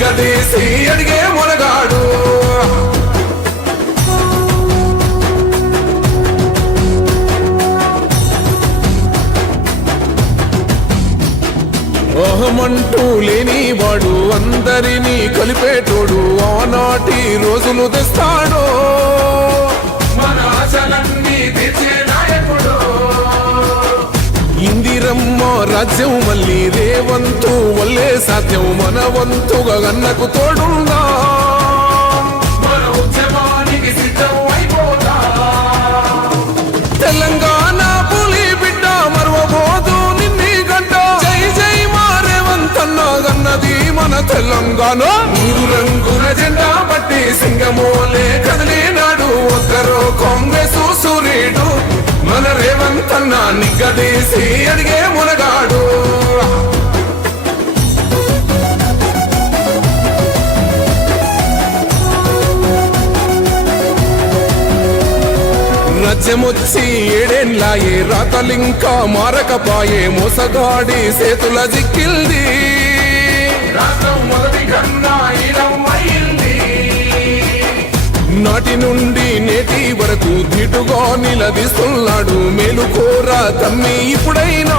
నిగ్గదీసి అడిగే మొనగాడు. లేని లేనివాడు అందరినీ కలిపేటోడు ఆనాటి రోజులు తెస్తాడు. మన ఆశలన్నీ తెచ్చే రాజ్యం మళ్ళీ రేవంతు వల్లే సాధ్యం మన వంతుగా గన్నకు తోడుందా? మన తెలంగాణ పులి బిడ్డ మరవబోదు నిన్ని గంట. జై జై మారేవంతన్న గన్నది మన తెలంగాణ. మూడు రంగుల జెండా పట్టి సింగమోలే కదిలినాడు ఒక్కరో కాంగ్రెస్ సూర్యుడు నిగ్గదీసి అడిగే మునగాడు. రాజ్యమొచ్చి ఏడేన్లాయే రాతలింకా మారకపాయే మోసగాడి సేతుల జిక్కిల్ది. ధీటుగా నిలదీస్తున్నాడు. మేలుకోరా తమ్మి ఇప్పుడైనా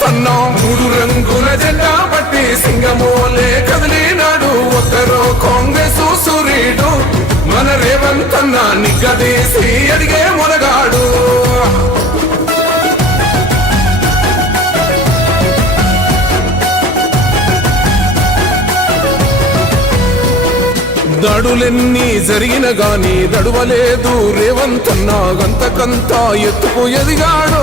తన్నాం. మూడు రంగుల జెండా పట్టి సింగమోలే కదిలినాడు. ఒక్కరో కాంగ్రెస్ సూర్యుడు మన రేవంతన్న నిగ్గదీసి అడిగే మునగాడు దడులెన్ని జరిగిన గాని దడువలేదు రేవంతన్నా గంతకంతా ఎత్తుకు ఎదిగాడు.